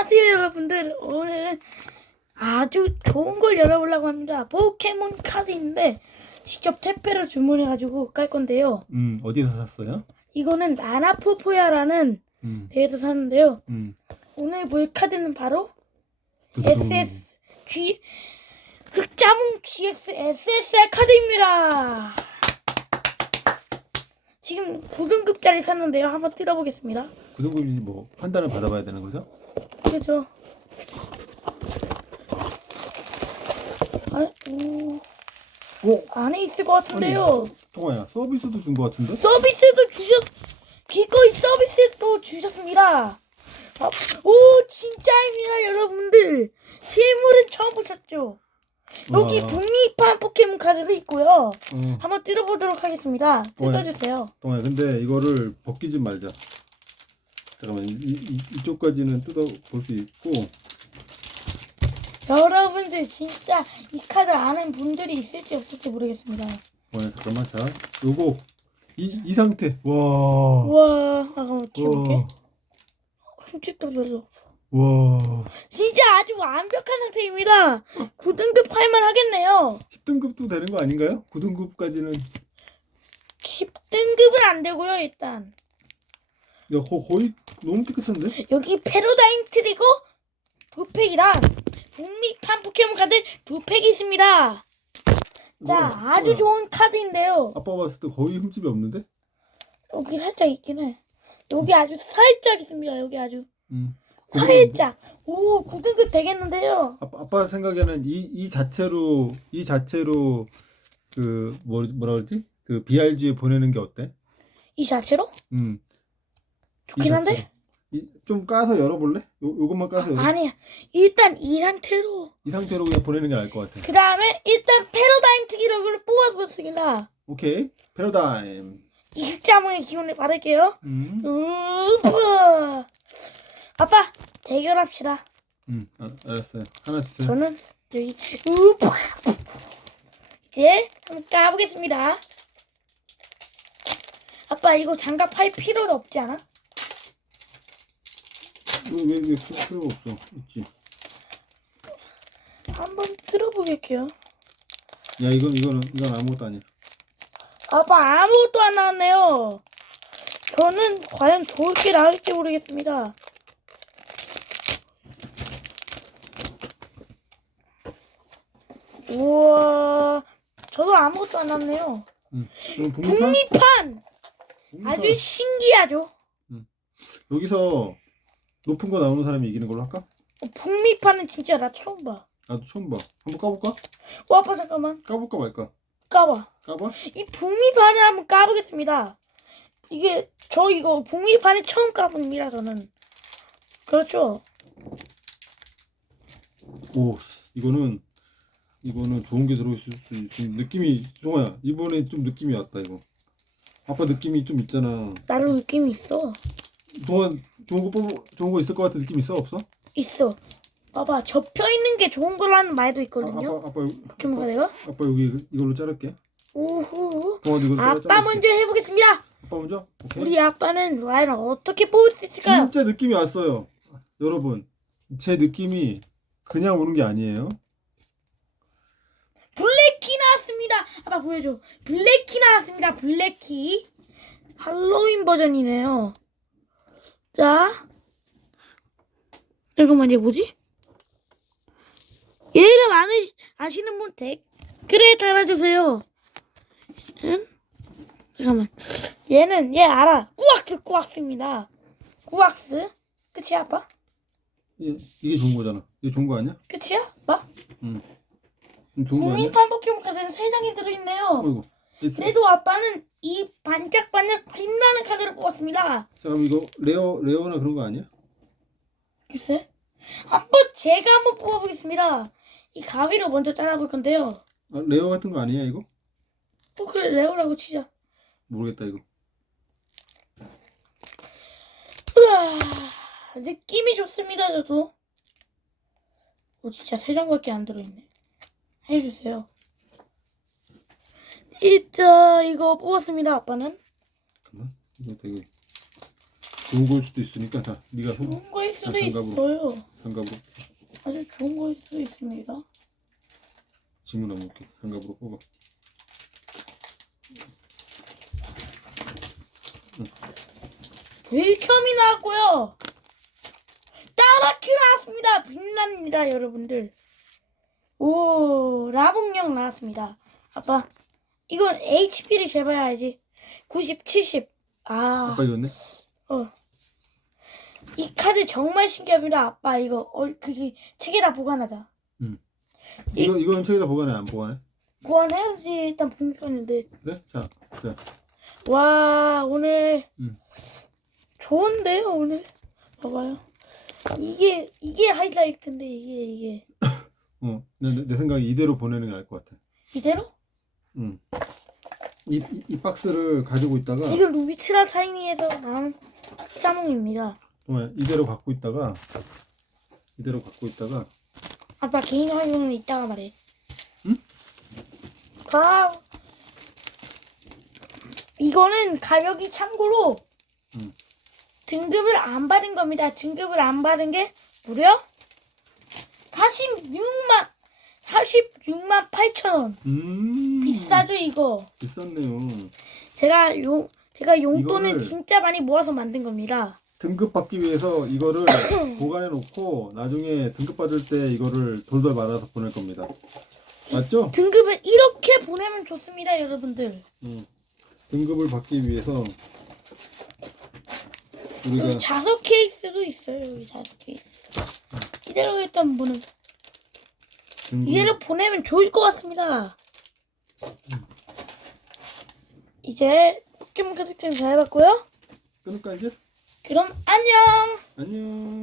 안녕하세요 여러분들 오늘은 아주 좋은 걸 열어보려고 합니다 포켓몬 카드인데 직접 택배로 주문해가지고 깔 건데요 음, 어디서 샀어요? 이거는 나나포포야라는 음, 데에서 샀는데요 음. 오늘 볼 카드는 바로. SS G 흑자몽 GX SSR 카드입니다 지금 9등급짜리 샀는데요 한번 뜯어보겠습니다 그 정도면 뭐 판단을 받아봐야 되는 거죠? 그죠? 아, 오, 어? 안에 있을 것 같은데요. 통화야 서비스도 준거 같은데? 서비스도 주셨, 기꺼이 서비스도 주셨습니다. 아, 오, 진짜입니다, 여러분들. 실물은 처음 보셨죠? 여기 와. 북미판 포켓몬 카드도 있고요. 어, 한번 뜯어보도록 하겠습니다. 뜯어주세요. 통화야 근데 이거를 벗기지 말자 잠깐만 이, 이, 이 쪽까지는 뜯어 볼 수 있고 여러분들 진짜 이 카드 아는 분들이 있을지 없을지 모르겠습니다. 어, 잠깐만 자 요거 이, 이 상태 와 우와, 잠깐만 튀어볼게. 와, 흠집도 별로 없어. 와 진짜 아주 완벽한 상태입니다. 9등급 할만 하겠네요. 10등급도 되는 거 아닌가요? 9등급까지는 10등급은 안 되고요, 일단. 야 거, 거의 너무 깨끗한데? 여기 패러다임 트리거 두 팩이랑 북미판 포켓몬 카드 두 팩이 있습니다. 자, 뭐야, 아주 뭐야. 좋은 카드인데요. 아빠 봤을 때 거의 흠집이 없는데? 여기 살짝 있긴 해. 여기 아주 살짝 있습니다. 여기 아주 음. 살짝. 오, 9등급 되겠는데요. 아빠, 아빠 생각에는 이, 이 자체로 이 자체로 그 뭐, 뭐라 그러지? 그 BRG에 보내는 게 어때? 이 자체로? 음. 이 좋긴 한데? 이, 좀 까서 열어볼래? 요, 요것만 까서 열어. 아니야. 일단 이 상태로. 이 상태로 그냥 보내는 게 나을 것 같아. 그 다음에 일단 패러다임 특이력을 뽑아보겠습니다. 오케이. 패러다임. 이 흑자몽의 기운을 받을게요. 음. 아빠 대결합시다. 음. 아, 알았어요. 하나 주세요. 저는 여기 우프. 이제 한번 까보겠습니다. 아빠 이거 장갑 할 필요도 없지 않아? 왜왜 왜, 필요가 없어? 있지. 한번 들어보겠게요. 야 이건 이거는 이건 아무것도 아니야. 아빠 아무것도 안 나왔네요. 저는 과연 좋을 게 나올지 모르겠습니다. 우와, 저도 아무것도 안 나왔네요. 음. 그럼 북미판 북미판 북미판. 아주 신기하죠. 여기서 높은 거 나오는 사람이 이기는 걸로 할까? 어, 북미판은 진짜 나 처음 봐. 나도 처음 봐. 한번 까볼까? 어, 아빠 잠깐만 까볼까 말까? 까봐. 까봐? 이 북미판을 한번 까보겠습니다. 이게 저 이거 북미판을 처음 까봅니다. 저는 그렇죠. 오, 씨, 이거는 이거는 좋은 게 들어있을 수 있. 느낌이 종아야. 이번에 좀 느낌이 왔다 이거. 아빠 느낌이 좀 있잖아. 나도 느낌이 있어. 동안 좋은 거 뽑, 좋은 거 있을 것 같은 느낌 있어 없어? 있어. 봐봐 접혀 있는 게 좋은 거라는 말도 아, 있거든요. 아 빠 아빠 여기- 포켓몬 카드가. 아빠 여기 이걸로 자를게. 오호. 이걸로 아빠 자를게. 먼저 해보겠습니다. 아빠 먼저. 오케이. 우리 아빠는 과연 어떻게 뽑을 수 있을까요? 진짜 느낌이 왔어요. 여러분, 제 느낌이 그냥 오는 게 아니에요. 블랙키 나왔습니다. 아빠 보여줘. 블랙키 나왔습니다. 블랙키. 할로윈 버전이네요. 자. 잠깐만, 얘 뭐지? 얘 이름 아시, 아시는 분 댓글에 달아주세요. 응? 잠깐만. 얘는, 얘 알아. 꾸악스, 꾸악스입니다. 꾸악스. 끝이야, 아빠? 이, 이게 좋은 거잖아. 이게 좋은 거 아니야? 끝이야, 아빠? 음, 좋은 거 아니야? 국민판 포켓몬 카드는 3장이 들어있네요. 어이구. 이- 그래도 아빠는 이 반짝반짝 빛나는 카드를 뽑았습니다. 자, 그럼 이거 레어 레어나 그런 거 아니야? 글쎄. 아빠 제가 한번 뽑아보겠습니다. 이 가위로 먼저 잘라볼 건데요. 아, 레어 같은 거 아니야 이거? 또 그래 레오라고 치자. 모르겠다 이거. 우와 느낌이 좋습니다 저도. 오 진짜 세 장밖에 안 들어있네. 해주세요. 이자 이거 뽑았습니다 아빠는. 잠깐만. 이거 되게 좋은 거일 수도 있으니까 자 네가 손 좋은 거일 수도 장갑으로. 있어요. 장갑으로 아주 좋은 거일 수도 있습니다. 지문 한번 볼게 장갑으로 뽑아 웰컴이 나왔고요. 따라큐 나왔습니다. 빛납니다, 여러분들. 오, 라봉령 나왔습니다. 아빠, 이건 HP를 재봐야지. 90, 70. 아, 아빠 이겼네 어. 이 카드 정말 신기합니다, 아빠. 이거, 어, 그게 책에다 보관하자. 이거 이건 책에다 보관해 안 보관해 보관해야지, 일단 분명했는데. 그래 자, 자 와, 오늘. 음. 좋은데요, 오늘. 봐봐요. 이게, 이게 하이라이트인데, 이게, 이게. 어, 내, 내- 내 생각에 이대로 보내는 게 나을 것 같아. 이대로? 응. 이, 이, 이 박스를 가지고 있다가 이거 루비츠라 타이니에서 나온 짜몽입니다. 정말 이대로 갖고 있다가 이대로 갖고 있다가 아빠 개인 활용은 이따가 말해. 응? 아, 이거는 가격이 참고로 응. 등급을 안 받은 겁니다. 등급을 안 받은 게 무려 46만 46만 8천 원. 음 비싸죠 이거. 비쌌네요. 제가 용 제가 용돈을 이거를- 진짜 많이 모아서 만든 겁니다. 등급 받기 위해서 이거를 보관해 놓고 나중에 등급 받을 때 이거를 돌돌 말아서 보낼 겁니다. 맞죠? 등급을 이렇게 보내면 좋습니다, 여러분들. 응. 등급을 받기 위해서 여기 우리가 자석 케이스도 있어요. 여기 자석 케이스. 이대로 일단 보는. 등급 이대로 보내면 좋을 것 같습니다. 이제 포켓몬 카드 게임 잘 해봤고요. 끊을까 이제? 그럼 안녕. 안녕.